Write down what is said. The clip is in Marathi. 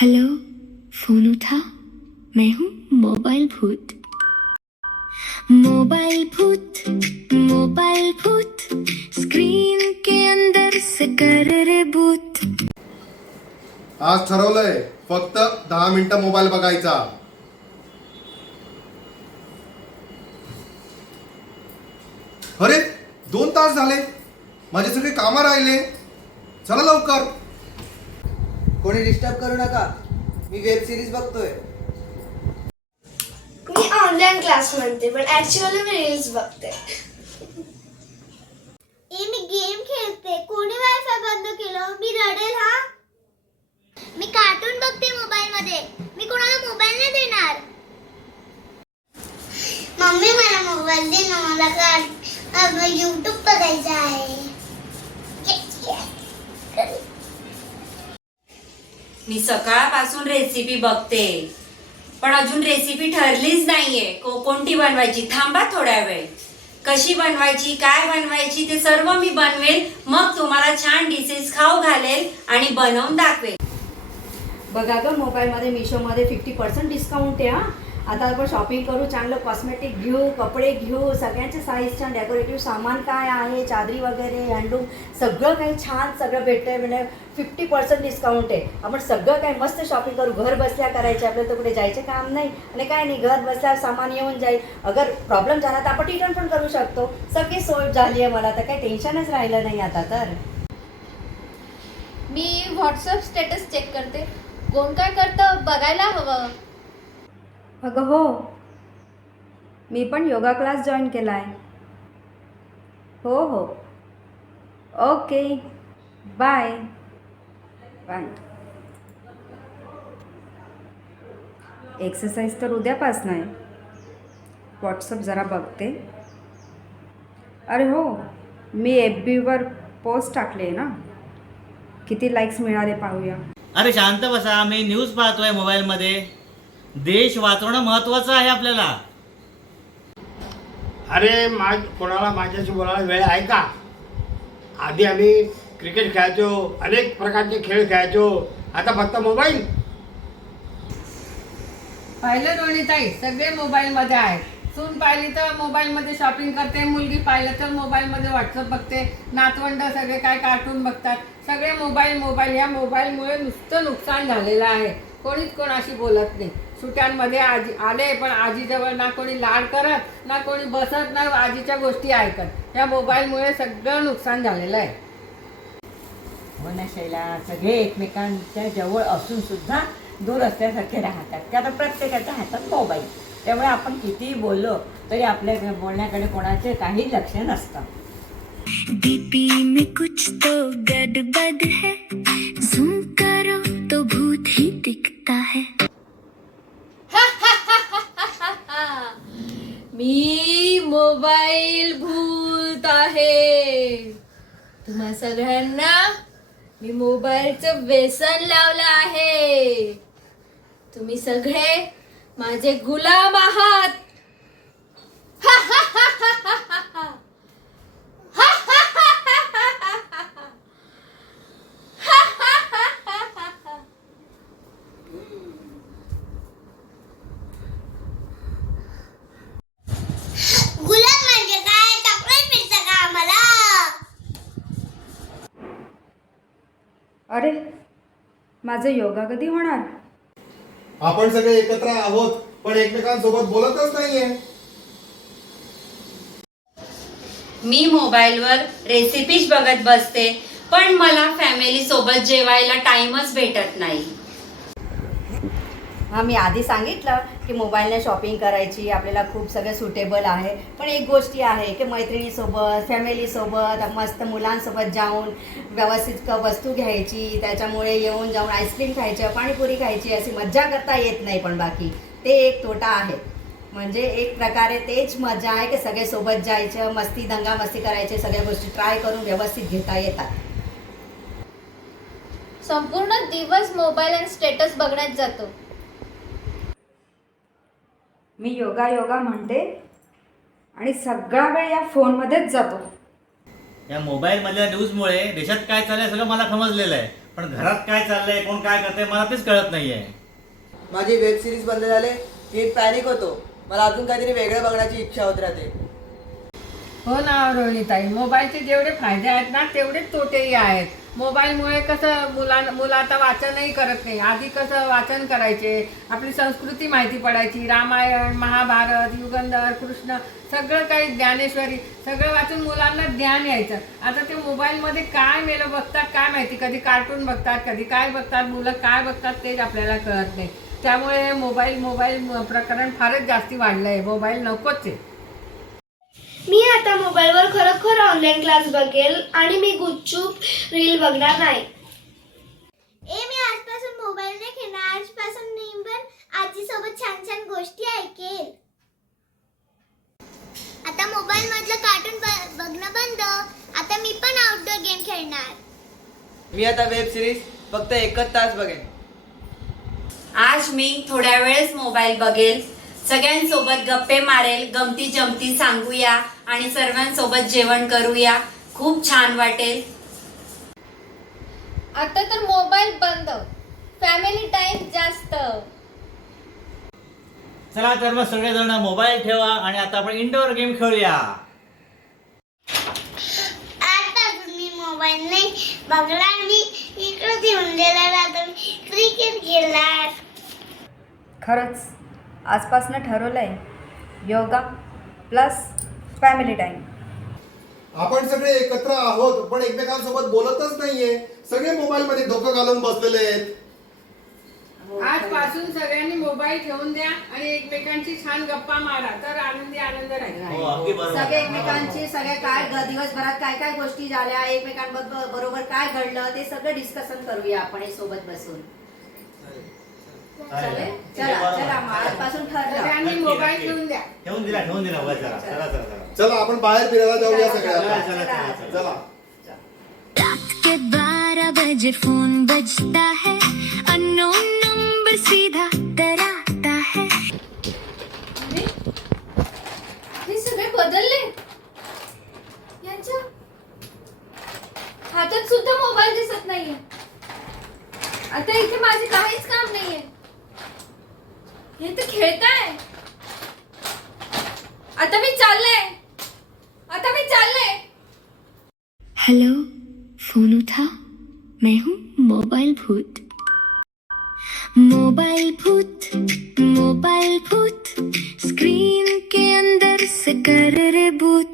हेलो, फोन उठा। मैं हूँ मोबाइल भूत। मोबाइल भूत, मोबाइल भूत, स्क्रीन के अंदर से कर रे भूत। आज ठरवलंय फक्त 10 मिनिटं मोबाईल बघायचा. अरे 2 तास झाले, माझे सगळे कामं राहिले. चला लवकर. कोणी डिस्टर्ब करू नका, मी वेब सिरीज बघतोय. मी ऑनलाईन क्लास म्हणते पण ऍक्च्युअली मी रील्स बघते. मी गेम खेळते. कोणी वायफाय बंद केलं? मी रडेल हा. मी कार्टून बघते मोबाईल मध्ये. मी कोणाला मोबाईल नाही देणार. मम्मी मला मोबाईल दे ना, मला YouTube बघायचं आहे. मी सकाळपासून रेसिपी बघते पण अजून रेसिपी ठरलीच नाहीये. कोणती बनवायची? थांबा थोड्या वेळ. कशी बनवायची, काय बनवायची ते सर्व मी बनवेल. मग तुम्हाला छान डिशेस खाऊ घालेल आणि बनवून दाखवेल. बघा ग, मोबाईलमध्ये मिशोमध्ये 50% डिस्काउंट आहे. हा, आता आपण शॉपिंग करू, चांगलं कॉस्मेटिक घेऊ, कपडे घेऊ, सगळ्यांच्या साईजच्या डेकोरेटिव्ह सामान काय आहे, चादरी वगैरे, हँडलूम, सगळं काही छान सगळं भेटतंय. म्हणजे 50% डिस्काउंट आहे. आपण सगळं काही मस्त शॉपिंग करू. घर बसल्या करायचे, आपल्याला तर कुठे जायचे काम नाही आणि काय नाही, घर बसल्या सामान येऊन जाईल. अगर प्रॉब्लेम झाला तर आपण रिटर्न पण करू शकतो. सगळी सोय झाली आहे. मला तर काही टेन्शनच राहिलं नाही आता. तर मी व्हॉट्सअप स्टेटस चेक करते. कोण काय करतं बघायला हवं. अगं हो, मी पण योगा क्लास जॉईन केला आहे. हो हो, ओके, बाय बाय. एक्सरसाइज तर उद्यापासून आहे. व्हॉट्सअप जरा बघते. अरे हो, मी FBवर पोस्ट टाकली आहे ना, किती लाईक्स मिळाले पाहूया. अरे शांत बसा, मी न्यूज पाहतोय मोबाईलमध्ये. देश वाचवणं महत्वाचं आहे आपल्याला. अरे कोणाला माझ्याशी बोलायला वेळ आहे का? आधी आम्ही क्रिकेट खेळायचो, अनेक प्रकारचे खेळ खेळायचो. आता फक्त मोबाईल. पाहिलं रोहिणीताई, सगळे मोबाईलमध्ये आहे. सून पाहिली तर मोबाईलमध्ये शॉपिंग करते, मुलगी पाहिलं तर मोबाईलमध्ये व्हॉट्सअप बघते, नातवंड सगळे काय कार्टून बघतात. सगळे मोबाईल मोबाईल. या मोबाईलमुळे नुसतं नुकसान झालेलं आहे. कोणीच कोणाशी बोलत नाही. सुट्यांमध्ये आजी आले पण आजीजवळ ना कोणी लाड करत, ना कोणी बसत, ना आजीच्या गोष्टी ऐकत. या मोबाईलमुळे सगळं नुकसान झालेलं आहे. हो ना शैला, सगळे एकमेकांच्या जवळ असून सुद्धा दूर असल्यासारखे राहतात. कारण प्रत्येकाच्या हातात मोबाईल. त्यामुळे आपण कितीही बोललो तरी आपल्या बोलण्याकडे कोणाचे काही लक्ष नसतं. डीपी में कुछ तो गड़बड़ है, ज़ूम करो तो भूत ही दिखता है. मी मोबाईल भूत आहे. तुम्हा सगळ्यांना मी मोबाईलचं व्यसन लावलं आहे. तुम्ही सगळे माझे गुलाम आहात. गुलाब म्हणजे काय? चॉकलेट मिळतं का आम्हाला? अरे, माझं योगा कधी होणार? आपण सगळे एकत्र आहोत पण एकमेकांसोबत बोलतच नाहीये. मी मोबाईलवर रेसिपीज बघत बसते पण मला फॅमिली सोबत जेवायला टाइमच भेटत नाही. हां, मी आधी सांगितलं की मोबाईलने शॉपिंग करायची आपल्याला खूप सगळं सुटेबल आहे. पण एक गोष्टी आहे की मैत्रिणीसोबत, फॅमिलीसोबत, मस्त मुलांसोबत जाऊन व्यवस्थित वस्तू घ्यायची, त्याच्यामुळे येऊन जाऊन आईस्क्रीम खायचं, पाणीपुरी खायची, अशी मज्जा करता येत नाही. पण बाकी ते एक तोटा आहे. म्हणजे एक प्रकारे तेच मजा आहे की सगळे सोबत जायचं, मस्ती दंगा मस्ती करायचे, सगळ्या गोष्टी ट्राय करून व्यवस्थित घेता येतात. संपूर्ण दिवस मोबाईल आणि स्टेटस बघण्यात जातो. मी योगा योगा म्हणते आणि सगळा वेळ या फोनमध्येच जातो. या मोबाईलमधल्या न्यूजमुळे देशात काय चाललंय सगळं मला समजलेलं आहे. पण घरात काय चाललंय, कोण काय करतंय मला तेच कळत नाहीये. माझी वेब सिरीज बंद झाले की एक पॅनिक होतो. मला अजून काहीतरी वेगळं बघण्याची इच्छा होत राहते. हो ना रोहिणीताई, मोबाईलचे जेवढे फायदे आहेत ना तेवढेच तोटेही आहेत. मोबाईलमुळे कसं मुलं आता वाचनही करत नाही. आधी कसं वाचन करायचे, आपली संस्कृती माहिती पडायची, रामायण, महाभारत, युगंधर, कृष्ण, सगळं काही, ज्ञानेश्वरी, सगळं वाचून मुलांना ज्ञान यायचं. आता ते मोबाईलमध्ये काय मेलं बघतात काय माहिती, कधी कार्टून बघतात, कधी काय बघतात, मुलं काय बघतात तेच आपल्याला कळत नाही. त्यामुळे मोबाईल प्रकरण फारच जास्ती वाढलं आहे. मोबाईल नकोच आहे. मी आता मोबाईलवर खरोखर ऑनलाईन क्लास बघेल आणि मी गुपचूप रील बघणार नाही. मी आजपासून मोबाईल नाही खेळणार. आजपासून मी पण आजीसोबत छान छान गोष्टी ऐकेल. आता मोबाईल मधलं कार्टून बघणं बंद. आता मी पण आउटडोर गेम खेळणार. मी आता वेब सिरीज फक्त 1 तास बघेन. आज मी थोड्या वेळेस मोबाईल बघेल, सगळ्यांसोबत गप्पे मारेल, गमती जमती सांगूया आणि सर्वांसोबत जेवण करूया. खूप छान वाटेल. आता तर मोबाईल बंद, फॅमिली टाइम जास्त. चला तर मग सगळेजण मोबाईल ठेवा आणि आता आपण इंडोर गेम खेळूया. आजपासून मी मोबाईल नाही बघणार. मी इकडे येऊन गेला आता मी क्रिकेट खेळणार. खरंच आजपासनं ठरवलंय योगा प्लस फॅमिली टाइम. आपण सगळे एकत्र आहोत पण एकमेकांसोबत बोलतच नाहीये. सगळे मोबाईल मध्ये डोकं घालून बसलेले आहेत. आजपासून सगळ्यांनी मोबाईल ठेवून द्या आणि एकमेकांची छान गप्पा मारा, तर आनंद हो, राहील. अगदी बरोबर. सगळे एकमेकांचे सगळे काय दिवसभरात काय काय गोष्टी झाल्या, एकमेकांबरोबर काय घडलं ते सगळं डिस्कशन करूया आपण हे सोबत बसून. चालेल? चला मग आजपासून ठरलं. सगळ्यांनी मोबाईल ठेवून द्या. ठेवून दिला बस. चला. चला आपण बाहेर फिरायला जाऊया सगळ्या. चला. रात के 12 बजे फोन बजता है, अननोन नंबर सीधा डराता है. हे सगळे बदलले. यांच्या हातात सुद्धा मोबाईल दिसत नाहीये. आता इथे माझे काहीच काम नाहीये. हे तर खेळताय. आता मी चालले. हेलो, फोन उठा. मैं हूँ मोबाइल भूत. मोबाइल भूत स्क्रीन के अंदर से कर रे भूत.